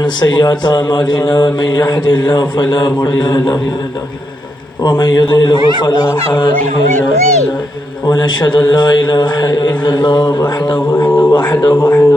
من سيئات أعمالنا من يهد الله فلا مضل له ومن يضلل فلا هادي له ونشهد أن لا إله إلا الله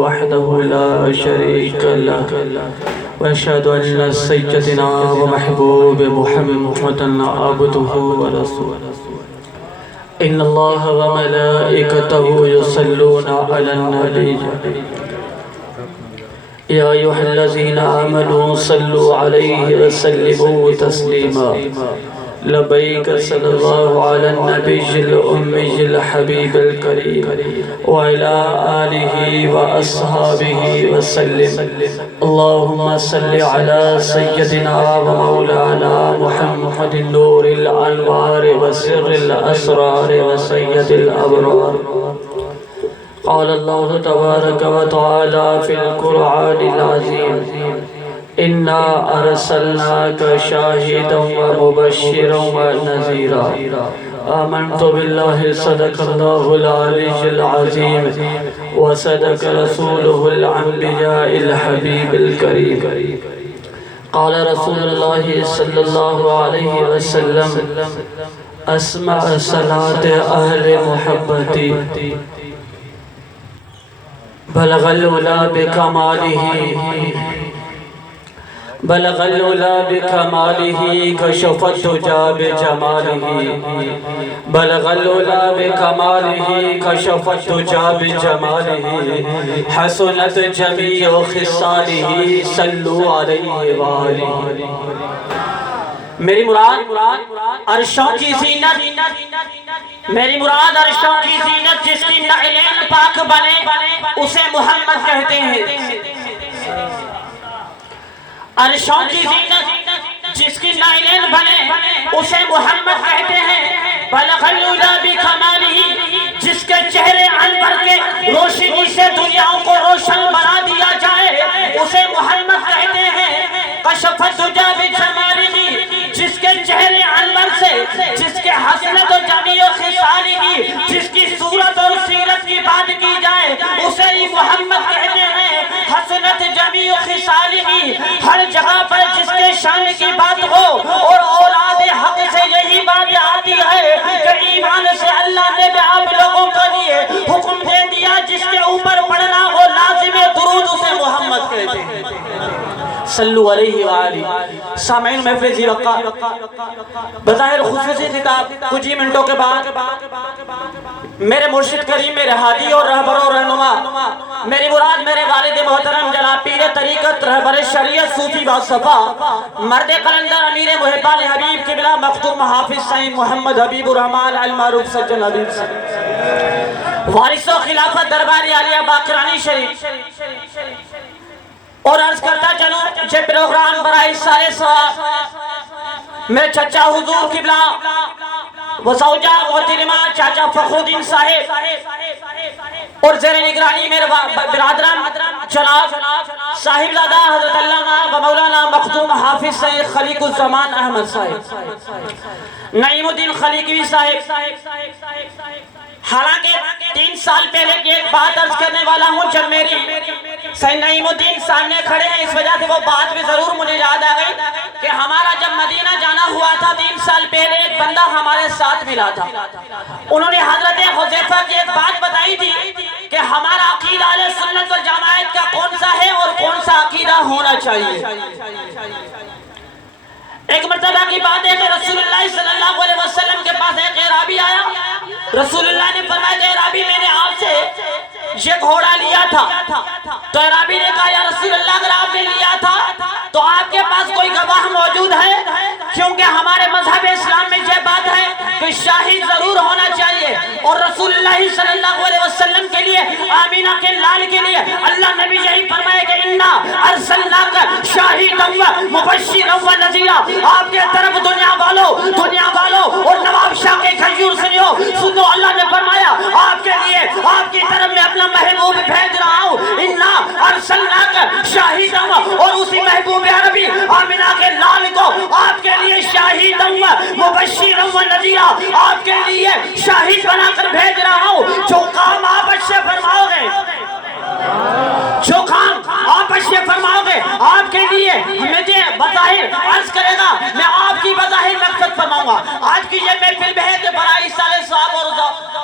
وحده لا شريك له ونشهد أن سيدنا ومحبوب محمد عبده ورسوله إن الله وملائكته يصلون على النبي يا أيها الذين آمنوا صلوا عليه وسلموا تسليما لبيك صلى الله على النبي الأمي الحبيب الكريم وعلى آله وأصحابه وسلم اللهم صل على سيدنا ومولانا محمد نور الأنوار وسر الأسرار وسيد الأبرار قال الله تبارك وتعالى في القرآن العظيم إنا أرسلناك شاهدا ومبشرا ونذيرا آمنت بالله صدق الله العلي العظيم وصدق رسوله الأنبياء الحبيب الكريم قال رسول الله صلى الله عليه وسلم أسمع صلاة أهل محبتي بلغ العلا بكماله كشف الدجى بجماله بلغ العلا بكماله كشف الدجى بجماله حسنت جميع خصاله صلوا عليه وآله میری مراد عرشوں کی زینت میری مراد عرشوں کی زینت جس کی نعلین پاک بنے اسے محمد کہتے ہیں عرشوں کی زینت جس کی نعلین بنے اسے محمد کہتے ہیں بلغ العلا بکمالہ جس کے چہرے انور کے روشنی سے دنیاؤں کو روشن بنا دیا جائے اسے محمد کہتے ہیں کشف الدجى بجمالہ جس کے چہرے انور سے جس کے حسنت و جمیع خصال کی جس کی صورت اور سیرت کی بات کی جائے اسے ہی محمد کہتے ہیں حسنت جمیع خصال کی ہر جگہ پر جس کے شان کی بات ہو اور اولاد حق سے یہی بات آتی ہے کہ ایمان سے اللہ نے بھی آپ لوگوں کے لیے حکم دے دیا جس کے اوپر پڑھنا ہو لازم درود اسے محمد کہتے ہیں صلو علیہ وآلہ سامعین محفل ذی وقار بظاہر خصوصی خطاب کچھ ہی منٹوں کے بعد میرے مرشد کریم میرے ہادی اور رہبر و رہنما میری مراد میرے والد محترم جناب پیر طریقت رہبر شریعت صوفی باصفا مرد قلندر امیر محبان حبیب قبلہ مختوم حافظ سعید محمد حبیب الرحمن المعروف سجن حبیب سعید وارث و خلافت دربار عالیہ باقرانی شریف اور عرض کرتا چلوں یہ پروگرام برائے سارے ثواب میرے چچا حضور قبلہ وزوجہ محترمہ چاچا فخرالدین صاحب اور زیر نگرانی میرے برادران جناب صاحبزادہ حضرت علامہ و مولانا مختوم حافظ سید خلیق الزمان احمد صاحب نعیم الدین خلیقوی صاحب حالانکہ 3 سال پہلے کی ایک بات عرض کرنے والا ہوں جب میری سید نعیم الدین سامنے کھڑے ہیں اس وجہ سے وہ بات بھی ضرور مجھے یاد آ گئی کہ ہمارا جب مدینہ جانا ہوا تھا 3 سال پہلے ایک بندہ ہمارے ساتھ ملا تھا انہوں نے حضرت حذیفہ کی ایک بات بتائی تھی کہ ہمارا عقیدہ اہل سنت والجماعت کا کون سا ہے اور کون سا عقیدہ ہونا چاہیے ایک مرتبہ کی بات ہے کہ رسول اللہ صلی اللہ علیہ وسلم کے پاس ایک اعرابی آیا رسول اللہ نے فرمایا کہ اعرابی میں نے آپ سے یہ گھوڑا لیا تھا تو اعرابی نے کہا یا رسول اللہ اگر آپ نے لیا تھا تو آپ کے پاس کوئی گواہ موجود ہے کیونکہ ہمارے مذہب اسلام میں یہ بات ہے کہ شاہد ضرور ہونا چاہیے اور رسول اللہ صلی اللہ علیہ وسلم کے لیے آمینہ کے لال کے لیے اللہ نبی یہی فرمائے کہ انا ارسلناک شاہدا و مبشرا و نذیرا آپ کے طرف دنیا والوں اور نواب شاہ کے کھجور سنو اللہ نے فرمایا آپ کے لیے آپ کی طرف میں اپنا محبوب بھیج رہا ہوں انا ارسلناک شاہدا اور اسی محبوب عربی آمینہ کے لال کو آپ کے لیے شاہدا و مبشرا و نذیرا آپ کے لیے شاہد بنا کر بھیج رہا ہوں جو کام آپ اچھے فرماؤ گے جو کام آپ اچھے فرماؤ گے آپ کے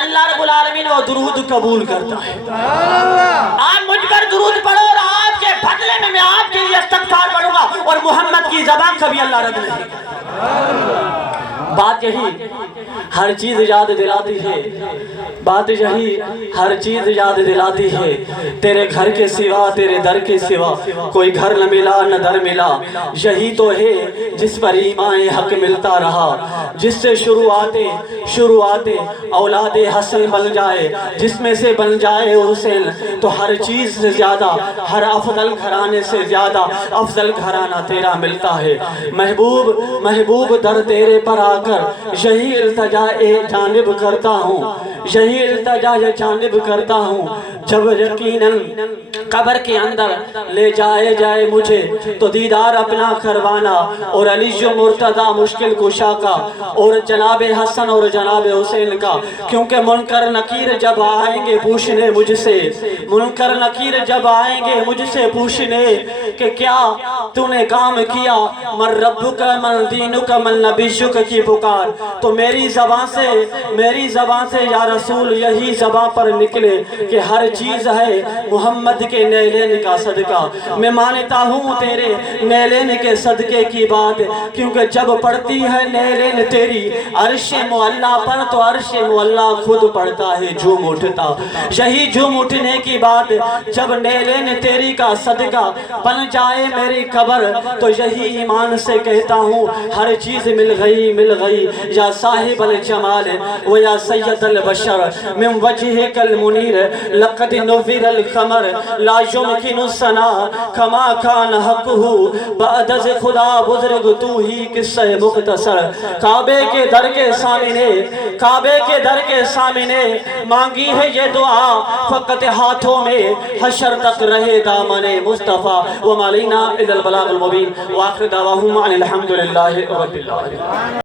اللہ رب العالمین وہ درود قبول کرتا ہے۔ آپ مجھ پر درود پڑھو اور آپ کے بدلے میں آپ کے لیے استغفار پڑھوں گا، اور محمد کی زبان کبھی اللہ رد نہیں کرتا۔ بات یہی ہر چیز یاد دلاتی ہے، بات یہی ہر چیز یاد دلاتی ہے، تیرے گھر کے سوا تیرے در کے سوا کوئی گھر نہ ملا نہ در ملا، یہی تو ہے جس پر ایمان حق ملتا رہا، جس سے شروعات اولاد حسن بن جائے، جس میں سے بن جائے حسین، تو ہر چیز سے زیادہ، ہر افضل گھرانے سے زیادہ افضل گھرانہ تیرا ملتا ہے۔ محبوب در تیرے پر آ کر یہی التجا جانب کرتا ہوں، یہی التجا جانب کرتا ہوں، جب یقیناً قبر کے اندر لے جائے مجھے تو دیدار اپنا کروانا، اور علی جو مرتضی مشکل کشا کا، اور جناب حسن اور جناب حسین کا، کیونکہ منکر نکیر جب آئیں گے پوچھنے مجھ سے، منکر نکیر جب آئیں گے مجھ سے پوچھنے کہ کیا تو نے کام کیا، من ربک من دینک من نبیک کی پکار، تو میری زبان سے یا رسول یہی زبان پر نکلے کہ ہر چیز ہے محمد کے نیلین کا صدقہ، میں مانتا ہوں تیرے نیلین کے صدقے کی بات، کیونکہ جب پڑھتی ہے نیلین تیری عرش معلیٰ پر تو عرش معلیٰ خود پڑھتا ہے جھوم اٹھتا، یہی جھوم اٹھنے کی بات، جب نیلین تیری کا صدقہ بن جائے میری قبر، تو یہی ایمان سے کہتا ہوں ہر چیز مل گئی یا صاحب الجمال و یا سید البشر من وجهك المنیر لقد نور القمر لا يمكن الثناء كما كان حقه بعد از خدا بزرگ تو ہی قصہ مختصر، کعبے کے در کے سامنے مانگی ہے یہ دعا، فقط ہاتھوں میں حشر تک رہے دامن مصطفیٰ، وما علینا الا البلاغ المبین، وآخر دعواہم ان الحمدللہ رب العالمین۔